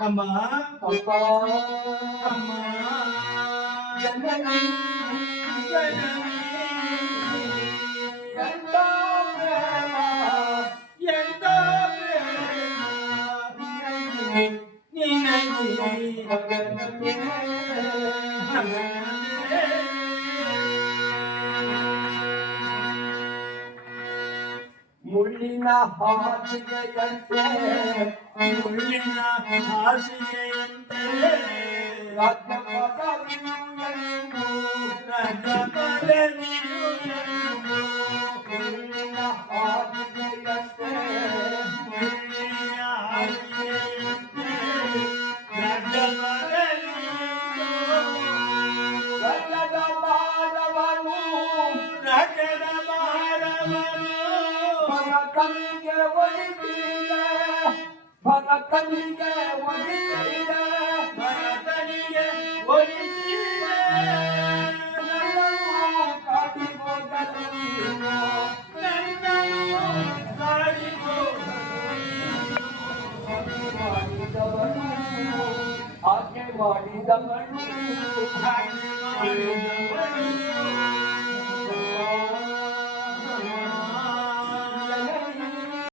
அம்மா. அப்பா அம்மா. நீ ಮುಳ್ಳಿನ ಹಾಸಿಗೆಯಂತೆ ಮುಳ್ಳಿನ ಹಾಸಿಗೆಯಂತೆ ರಾಜ್ಯ ಪದವಿಯುಯೆಂದು ರಾಜ ಪದವಿಯು ಎಂದು ಮುಳ್ಳಿನ ಹಾಸಿಗೆಯಂತೆ ಮುಳ್ಳಿನ ಹಾಸಿಗೆಯಂತೆ ರಾಜ ಪದವಿಯು ರಜದ ಬಾಲವನು ರಾಜದ ಭಾರವನು ಭರತನಿಗೆ ಒಲಿಸಿದ ಭರತನಿಗೆ ಒಲಿಸಿದ ಭರತನಿಗೆ ಒಲಿಸಿದೆ ನನ್ನನ್ನು ಕಾಟಿಗೋದಲು ನನ್ನನು ಕಾಡಿಕೋ ಮಾಡಿದವನು ಆಕೆ ಮಾಡಿದವನು ಹಾಗೆ ಮಾಡಿದವನು